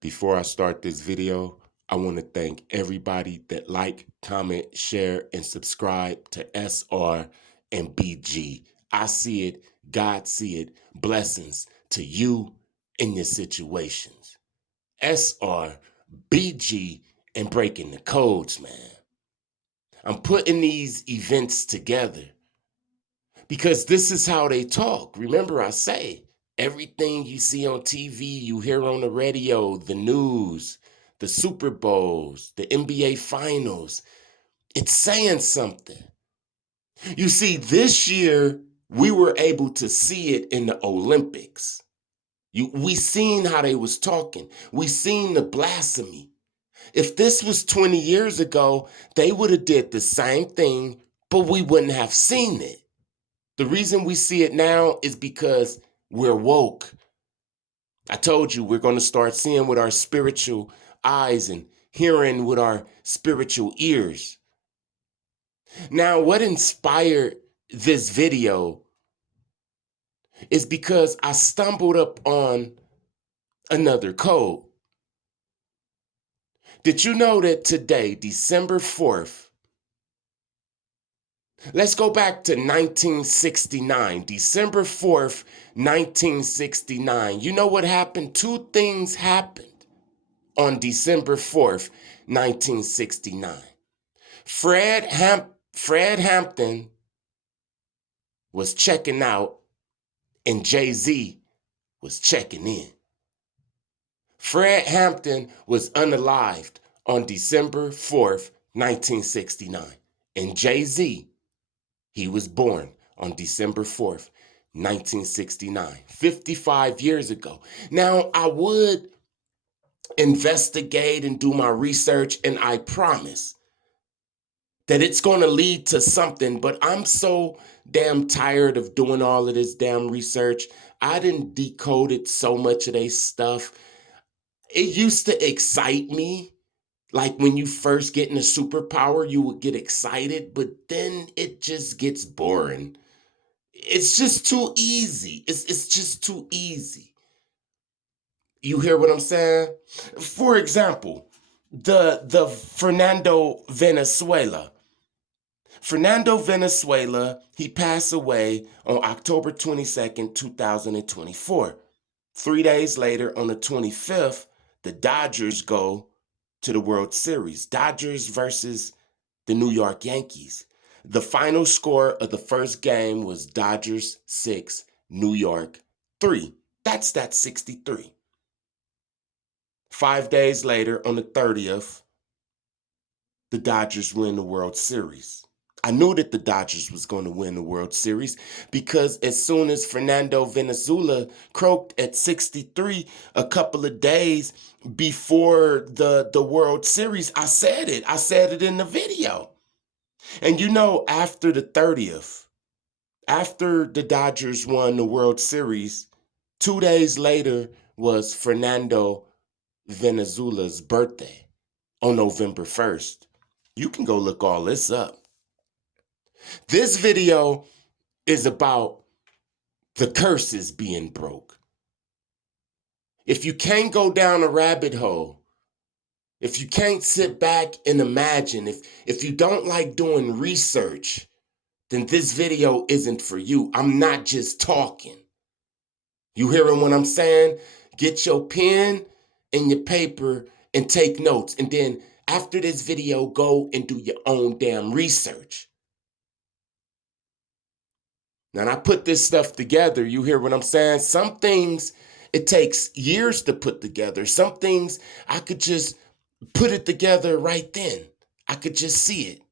Before I start this video, I want to thank everybody that like, comment, share, and subscribe to SR&BG. I see it, God see it. Blessings to you in your situations. SR&BG and breaking the codes, man. I'm putting these events together because this is how they talk. Remember, I say everything you see on TV, you hear on the radio, the news, the Super Bowls, the NBA Finals, it's saying something. You see, this year we were able to see it in the Olympics. We seen how they was talking. We seen the blasphemy. If this was 20 years ago, they would have did the same thing, but we wouldn't have seen it. The reason we see it now is because we're woke. I told you we're going to start seeing with our spiritual eyes and hearing with our spiritual ears. Now, what inspired this video is because I stumbled up on another code. Did you know that today, December 4th, let's go back to 1969, December 4th, 1969. You know what happened? Two things happened on December 4th, 1969. Fred Hampton was checking out and Jay-Z was checking in. Fred Hampton was unalived on December 4th, 1969. And Jay-Z, he was born on December 4th, 1969, 55 years ago. Now, I would investigate and do my research, and I promise that it's going to lead to something, but I'm so damn tired of doing all of this damn research. I didn't decoded so much of their stuff. It used to excite me. Like when you first get in a superpower, you would get excited, but then it just gets boring. It's just too easy. It's just too easy. You hear what I'm saying? For example, the Fernando Venezuela, he passed away on October 22nd, 2024. 3 days later, on the 25th, the Dodgers go to the World Series. Dodgers versus the New York Yankees. The final score of the first game was Dodgers 6, New York 3. That's that 63. 5 days later, on the 30th, the Dodgers win the World Series. I knew that the Dodgers was going to win the World Series because as soon as Fernando Venezuela croaked at 63, a couple of days before the World Series, I said it. I said it in the video. And you know, after the 30th, after the Dodgers won the World Series, 2 days later was Fernando Venezuela's birthday on November 1st. You can go look all this up. This video is about the curses being broke. If you can't go down a rabbit hole, if you can't sit back and imagine, if you don't like doing research, then this video isn't for you. I'm not just talking. You hearing what I'm saying? Get your pen and your paper and take notes. And then after this video, go and do your own damn research. Now, I put this stuff together. You hear what I'm saying? Some things it takes years to put together. Some things I could just put it together right then. I could just see it.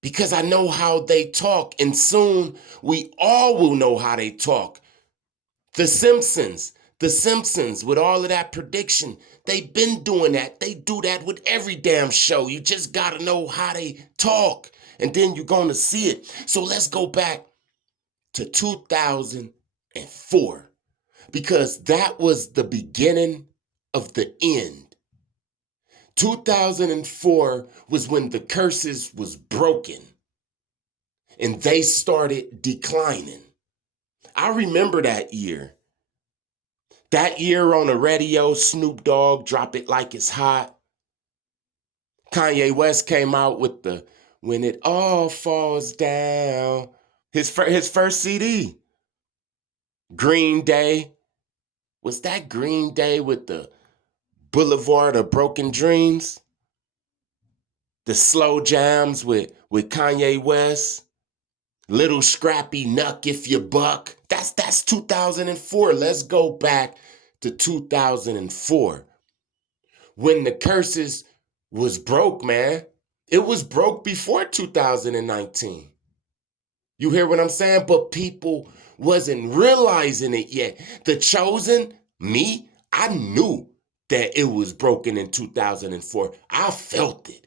Because I know how they talk, and soon we all will know how they talk. The Simpsons with all of that prediction, they've been doing that. They do that with every damn show. You just got to know how they talk, and then you're going to see it. So let's go back to 2004, because that was the beginning of the end. 2004 was when the curses was broken and they started declining. I remember that year. That year on the radio, Snoop Dogg, Drop It Like It's Hot. Kanye West came out with the When It All Falls Down. His first CD. Green Day. Was that Green Day with the Boulevard of Broken Dreams? The slow jams with Kanye West. Little Scrappy Nuck If You Buck. That's 2004. Let's go back to 2004. When the Curses was broke, man. It was broke before 2019. You hear what I'm saying? But people wasn't realizing it yet. The Chosen, me, I knew that it was broken in 2004. I felt it.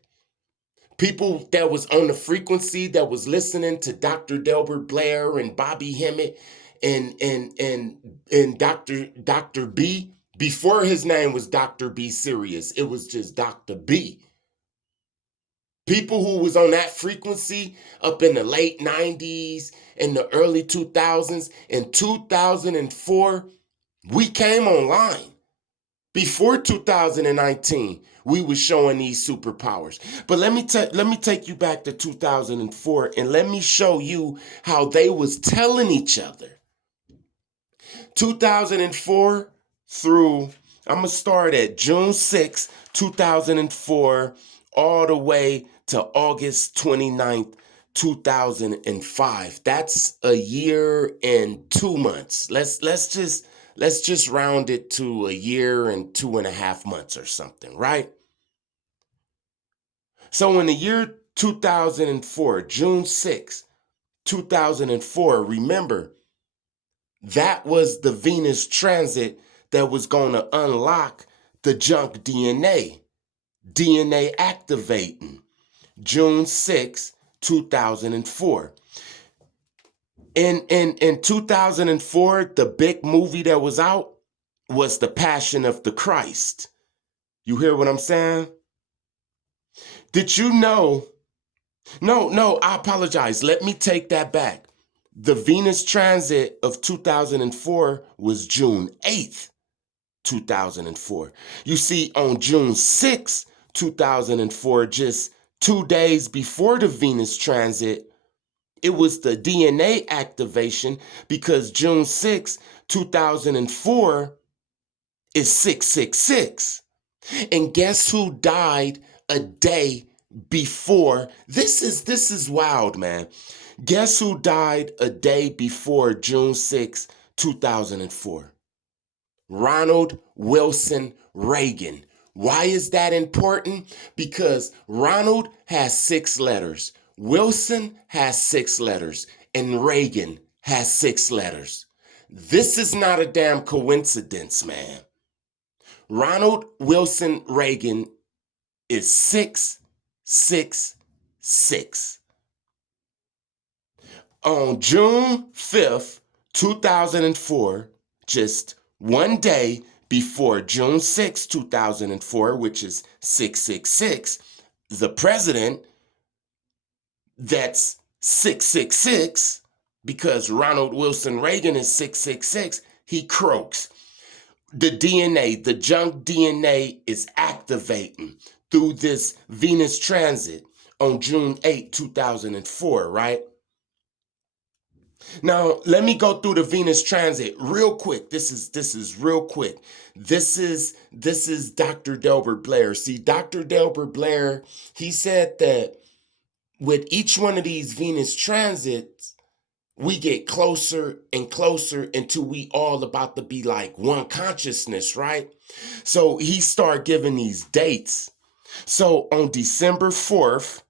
People that was on the frequency that was listening to Dr. Delbert Blair and Bobby Hemmett and Dr. B, before his name was Dr. B Serious, it was just Dr. B. People who was on that frequency up in the late 90s and the early 2000s. In 2004, we came online. Before 2019, we was showing these superpowers. But let me take you back to 2004 and let me show you how they was telling each other. 2004 through, I'm going to start at June 6, 2004, all the way to August 29th, 2005. That's a year and 2 months. Let's just round it to a year and 2.5 months or something, right? So in the year 2004, June 6, 2004, remember, that was the Venus transit that was going to unlock the junk DNA activating. June 6, 2004. In 2004, the big movie that was out was The Passion of the Christ. You hear what I'm saying? Did you know? No, I apologize. Let me take that back. The Venus transit of 2004 was June 8th, 2004. You see, on June 6th, 2004, just 2 days before the Venus transit, it was the DNA activation, because June 6, 2004 is 666. And guess who died a day before? This is wild, man. Guess who died a day before June 6, 2004? Ronald Wilson Reagan. Why is that important? Because Ronald has 6 letters, Wilson has 6 letters, and Reagan has 6 letters. This is not a damn coincidence, man. Ronald Wilson Reagan is 666. On June 5th, 2004, just 1 day before June 6, 2004, which is 666, the president, that's 666, because Ronald Wilson Reagan is 666, he croaks. The DNA, the junk DNA is activating through this Venus transit on June 8, 2004, right? Now, let me go through the Venus transit real quick. This is real quick. This is Dr. Delbert Blair. See, Dr. Delbert Blair, he said that with each one of these Venus transits, we get closer and closer until we all about to be like one consciousness, right? So he started giving these dates. So on December 4th,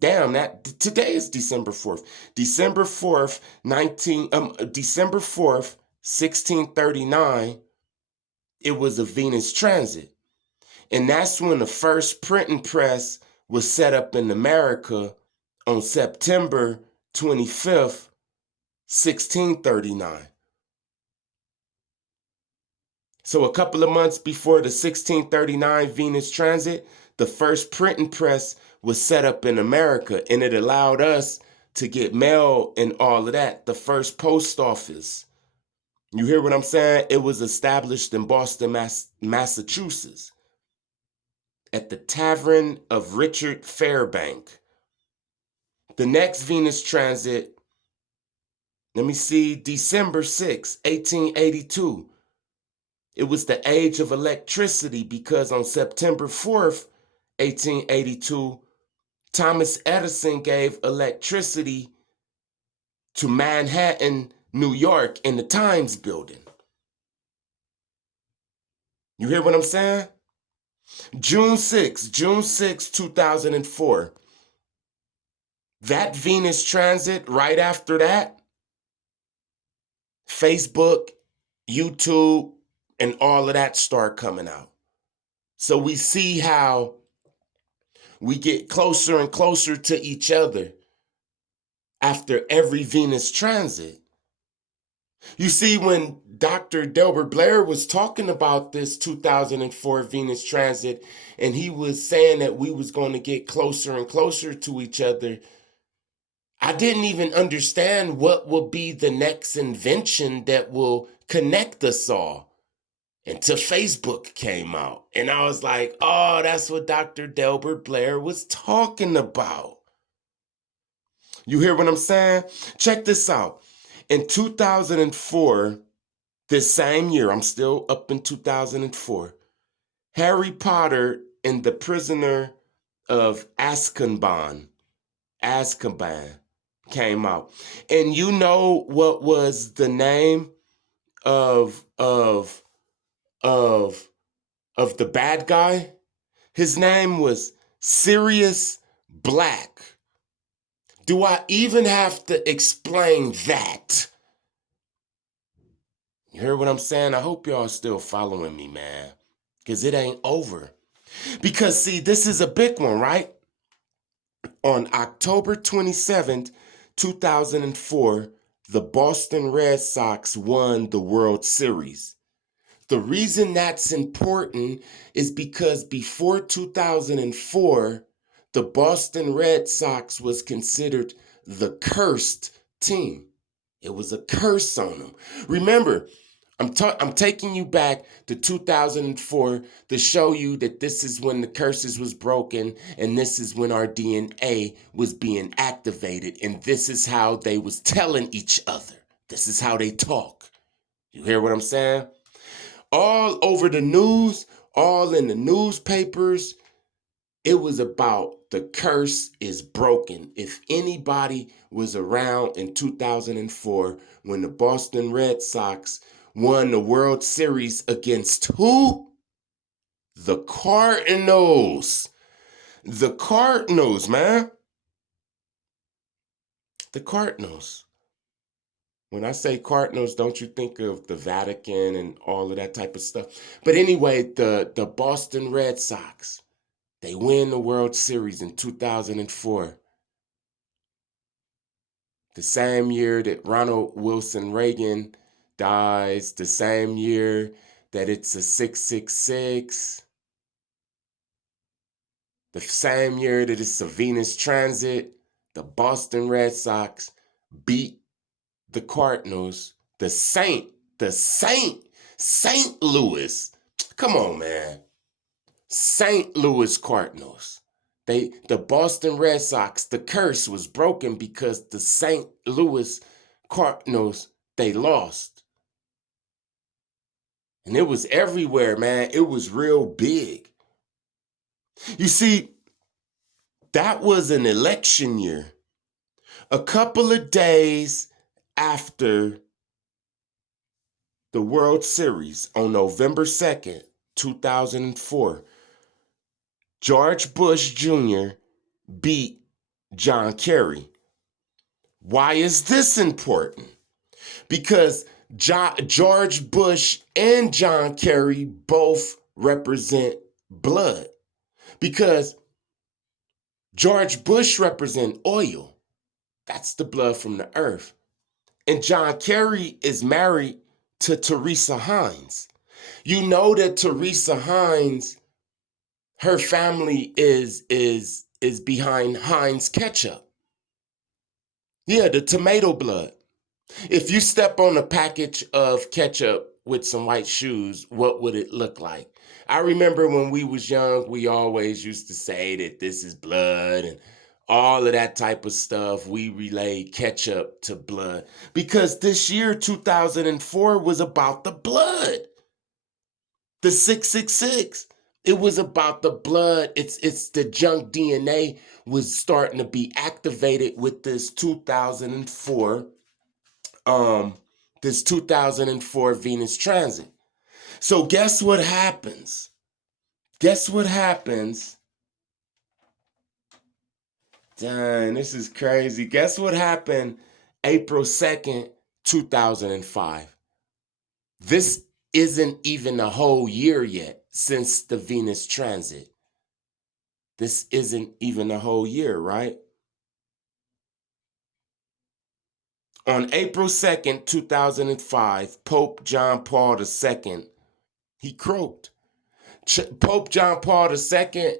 today is December 4th. December 4th, 1639, it was a Venus transit. And that's when the first printing press was set up in America on September 25th, 1639. So a couple of months before the 1639 Venus transit, the first printing press was set up in America, and it allowed us to get mail and all of that. The first post office You hear what I'm saying? It was established in Boston, Massachusetts, at the Tavern of Richard Fairbank. The next Venus transit, let me see, December 6, 1882. It was the age of electricity because on September 4th, 1882, Thomas Edison gave electricity to Manhattan, New York in the Times building. You hear what I'm saying? June 6, 2004. That Venus transit, right after that, Facebook, YouTube, and all of that start coming out. So we see how we get closer and closer to each other after every Venus transit. You see, when Dr. Delbert Blair was talking about this 2004 Venus transit, and he was saying that we was going to get closer and closer to each other, I didn't even understand what will be the next invention that will connect us all until Facebook came out. And I was like, oh, that's what Dr. Delbert Blair was talking about. You hear what I'm saying? Check this out. In 2004, this same year, I'm still up in 2004, Harry Potter and the Prisoner of Azkaban came out. And you know what was the name of the bad guy? His name was Sirius Black. Do I even have to explain that? You hear what I'm saying? I hope y'all still following me, man, because it ain't over. Because see, this is a big one, right? On October 27th, 2004, the Boston Red Sox won the World Series. The reason that's important is because before 2004, the Boston Red Sox was considered the cursed team. It was a curse on them. Remember, I'm taking you back to 2004 to show you that this is when the curses was broken and this is when our DNA was being activated and this is how they was telling each other. This is how they talk. You hear what I'm saying? All over the news, all in the newspapers, it was about the curse is broken. If anybody was around in 2004 when the Boston Red Sox won the World Series against who? The Cardinals. The Cardinals, man. The Cardinals. When I say Cardinals, don't you think of the Vatican and all of that type of stuff. But anyway, the Boston Red Sox, they win the World Series in 2004. The same year that Ronald Wilson Reagan dies, the same year that it's a 666, the same year that it's a Venus transit, the Boston Red Sox beat the Cardinals, St. Louis. Come on, man. St. Louis Cardinals. The Boston Red Sox, the curse was broken because the St. Louis Cardinals, they lost. And it was everywhere, man. It was real big. You see, that was an election year. A couple of days after the World Series on November 2nd, 2004, George Bush Jr. beat John Kerry. Why is this important? Because George Bush and John Kerry both represent blood. Because George Bush represents oil. That's the blood from the earth. And John Kerry is married to Teresa Hines. You know that Teresa Hines, her family is behind Heinz ketchup. Yeah, the tomato blood. If you step on a package of ketchup with some white shoes, what would it look like? I remember when we was young, we always used to say that this is blood and all of that type of stuff. We relayed ketchup to blood because this year, 2004, was about the blood. The 666. It was about the blood. It's the junk DNA was starting to be activated with this 2004 this 2004 Venus transit. So guess what happens? Guess what happens? Dang, this is crazy. Guess what happened April 2nd, 2005? This isn't even a whole year yet since the Venus transit. This isn't even a whole year, right? On April 2nd, 2005, Pope John Paul II, he croaked. Pope John Paul II,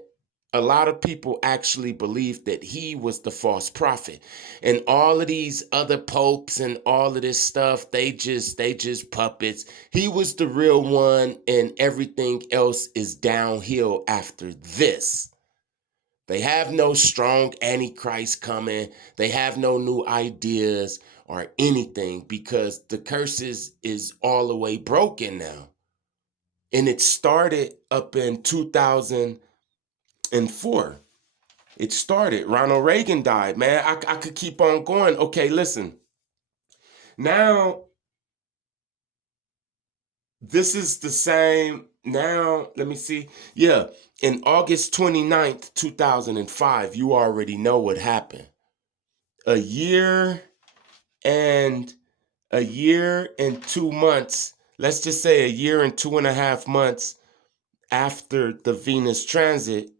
a lot of people actually believe that he was the false prophet. And all of these other popes and all of this stuff, they just puppets. He was the real one, and everything else is downhill after this. They have no strong antichrist coming. They have no new ideas or anything because the curses is all the way broken now. And it started up in 2004. It started. Ronald Reagan died, man. I could keep on going. Okay, listen. Now, this is the same. Now, let me see. Yeah, in August 29th, 2005, you already know what happened. A year and 2 months, let's just say a year and 2.5 months after the Venus transit,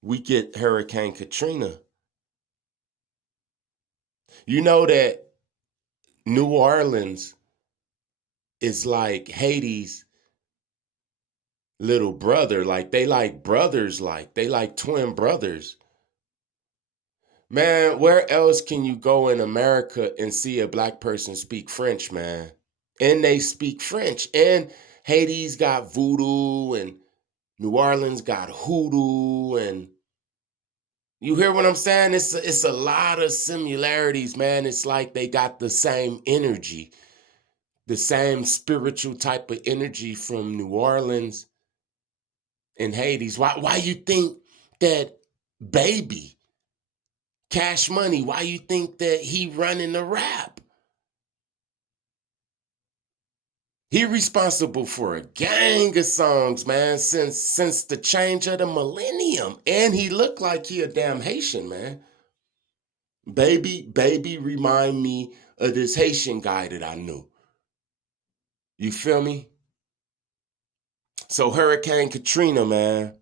we get Hurricane Katrina. You know that New Orleans is like Haiti's little brother. Like they like brothers, like they like twin brothers. Man, where else can you go in America and see a black person speak French, man? And they speak French. And Haiti's got voodoo and New Orleans got hoodoo, and you hear what I'm saying? It's a lot of similarities, man. It's like they got the same energy, the same spiritual type of energy from New Orleans and Hades. Why you think that Baby Cash Money? Why you think that he running the rap? He responsible for a gang of songs, man, since the change of the millennium. And he looked like he a damn Haitian, man. Baby remind me of this Haitian guy that I knew. You feel me? So Hurricane Katrina, man,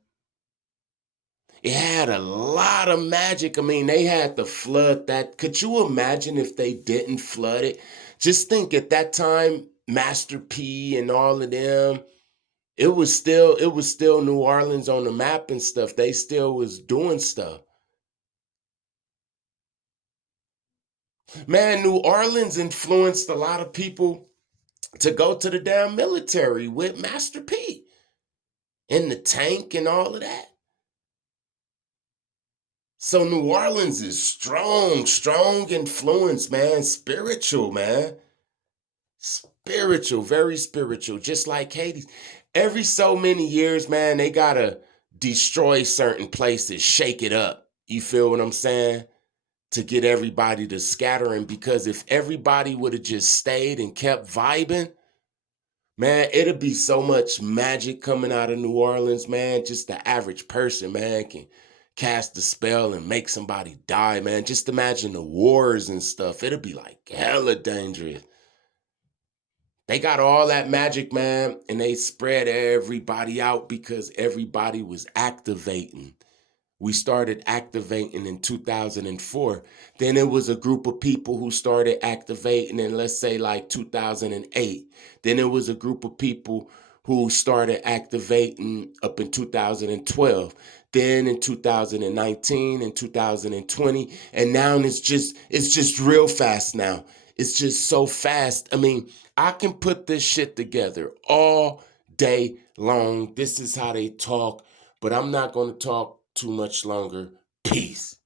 it had a lot of magic. I mean, they had to flood that. Could you imagine if they didn't flood it? Just think at that time, Master P and all of them, it was still New Orleans on the map and stuff. They still was doing stuff. Man, New Orleans influenced a lot of people to go to the damn military with Master P and the tank and all of that. So New Orleans is strong influence, man. Spiritual, man. Spiritual, very spiritual, just like Hades. Every so many years, man, they gotta destroy certain places, shake it up. You feel what I'm saying? To get everybody to scattering, because if everybody would have just stayed and kept vibing, man, it'd be so much magic coming out of New Orleans, man. Just the average person, man, can cast a spell and make somebody die, man. Just imagine the wars and stuff. It'd be like hella dangerous. They got all that magic, man, and they spread everybody out because everybody was activating. We started activating in 2004. Then it was a group of people who started activating in, let's say, like 2008. Then it was a group of people who started activating up in 2012. Then in 2019 and 2020. And now it's just real fast now. It's just so fast. I mean, I can put this shit together all day long. This is how they talk, but I'm not going to talk too much longer. Peace.